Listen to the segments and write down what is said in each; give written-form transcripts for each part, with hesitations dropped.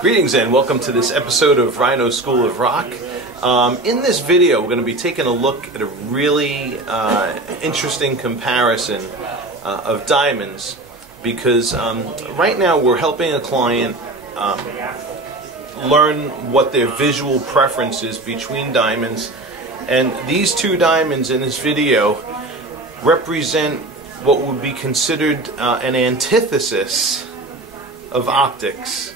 Greetings and welcome to this episode of Rhino School of Rock. In this video we're going to be taking a look at a really interesting comparison of diamonds because right now we're helping a client learn what their visual preference is between diamonds, and these two diamonds in this video represent what would be considered an antithesis of optics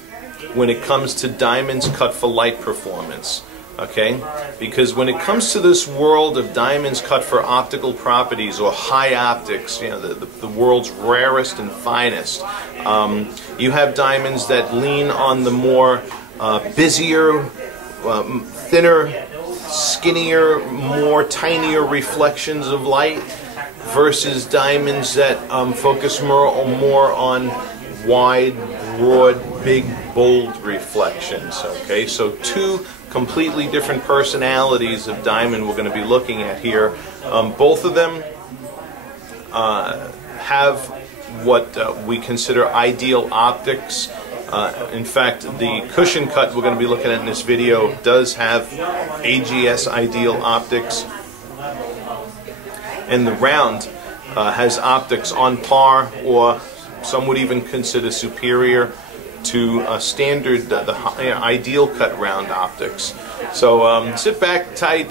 when it comes to diamonds cut for light performance. Okay? Because when it comes to this world of diamonds cut for optical properties or high optics, you know, the world's rarest and finest, you have diamonds that lean on the more busier, thinner, skinnier, more tinier reflections of light versus diamonds that focus more on wide, broad, big, bold reflections. Okay, so two completely different personalities of diamond we're going to be looking at here. Both of them have what we consider ideal optics. In fact, the cushion cut we're going to be looking at in this video does have AGS ideal optics, and the round has optics on par, or some would even consider superior to standard, the ideal cut round optics. So sit back tight.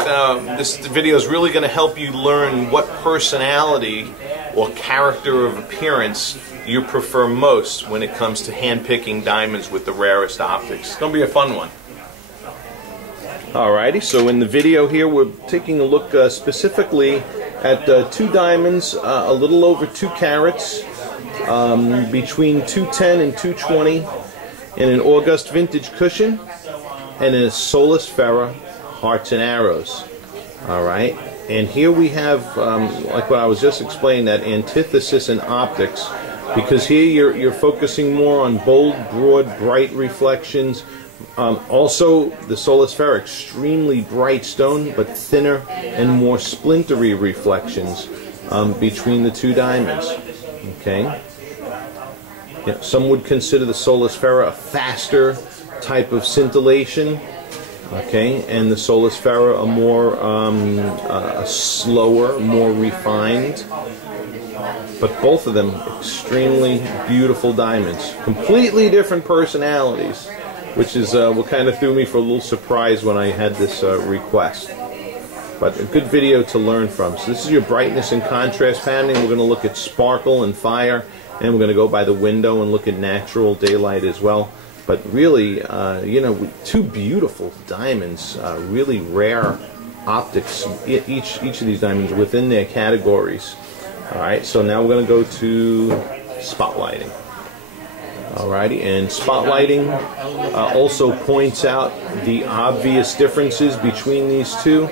This video is really going to help you learn what personality or character of appearance you prefer most when it comes to hand-picking diamonds with the rarest optics. It's going to be a fun one. Alrighty, so in the video here we're taking a look specifically at two diamonds, a little over 2 carats, between 210 and 220, in an August vintage cushion, and in a Solis Ferra hearts and arrows. Alright, and here we have, like what I was just explaining, that antithesis in optics, because here you're focusing more on bold, broad, bright reflections. Also, the Solis Ferra, extremely bright stone, but thinner and more splintery reflections between the two diamonds. Okay. Yeah, some would consider the Solis Ferra a faster type of scintillation, okay, and the Solis Ferra a more a slower, more refined. But both of them extremely beautiful diamonds, completely different personalities, which is what kind of threw me for a little surprise when I had this request. But a good video to learn from. So this is your brightness and contrast pattern. We're going to look at sparkle and fire, and we're going to go by the window and look at natural daylight as well. But really, you know, two beautiful diamonds, really rare optics, each of these diamonds within their categories. Alright, so now we're going to go to spotlighting. Alrighty, and spotlighting also points out the obvious differences between these two.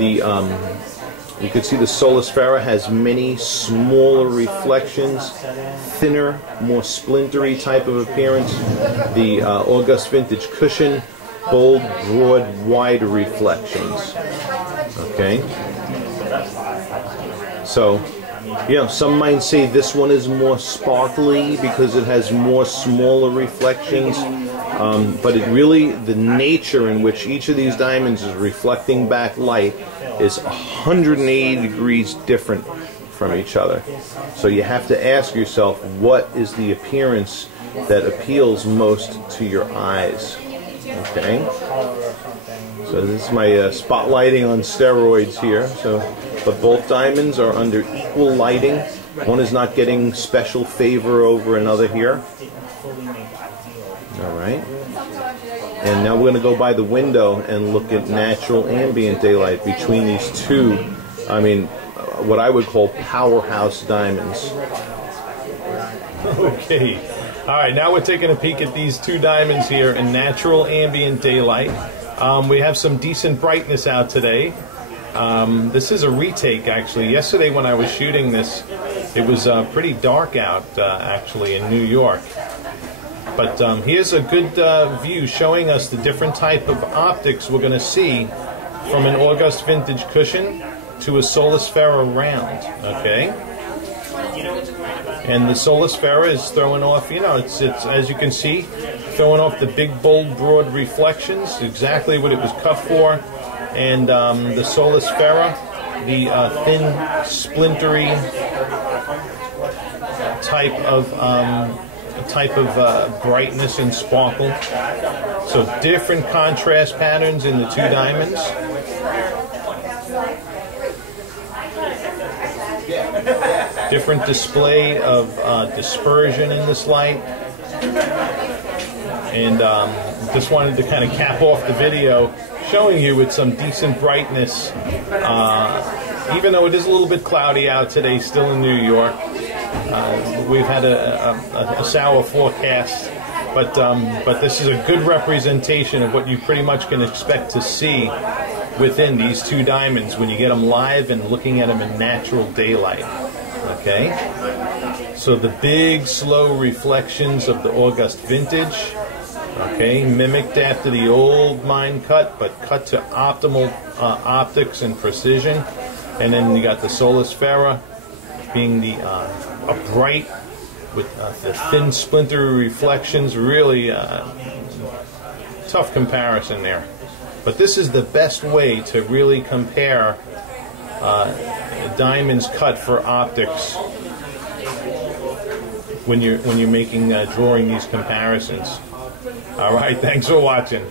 You can see the Solis Ferra has many smaller reflections, thinner, more splintery type of appearance. The August vintage cushion, bold, broad, wide reflections. Okay, so you know, some might say this one is more sparkly because it has more smaller reflections, but it really, the nature in which each of these diamonds is reflecting back light is 180 degrees different from each other. So you have to ask yourself, what is the appearance that appeals most to your eyes? Okay, so this is my spotlighting on steroids here. So, but both diamonds are under equal lighting. One is not getting special favor over another here. Alright. And now we're going to go by the window and look at natural ambient daylight between these two, I mean, what I would call powerhouse diamonds. Okay. Alright, now we're taking a peek at these two diamonds here in natural ambient daylight. We have some decent brightness out today. This is a retake, actually. Yesterday when I was shooting this, it was pretty dark out, actually, in New York. But here's a good view showing us the different type of optics we're going to see from an August vintage cushion to a Solis Ferra round. Okay? And the Solisfera is throwing off, you know, it's as you can see, throwing off the big, bold, broad reflections, exactly what it was cut for. And the Solisfera, the thin, splintery type of brightness and sparkle. So different contrast patterns in the two diamonds. Different display of dispersion in this light. And just wanted to kind of cap off the video showing you with some decent brightness, even though it is a little bit cloudy out today still in New York. We've had a sour forecast, but this is a good representation of what you pretty much can expect to see within these two diamonds when you get them live and looking at them in natural daylight. Okay, so the big slow reflections of the August vintage, okay, mimicked after the old mine cut, but cut to optimal optics and precision. And then you got the Solisfera being the bright with the thin splintery reflections. Really tough comparison there. But this is the best way to really compare diamonds cut for optics when you're making drawing these comparisons. All right, thanks for watching.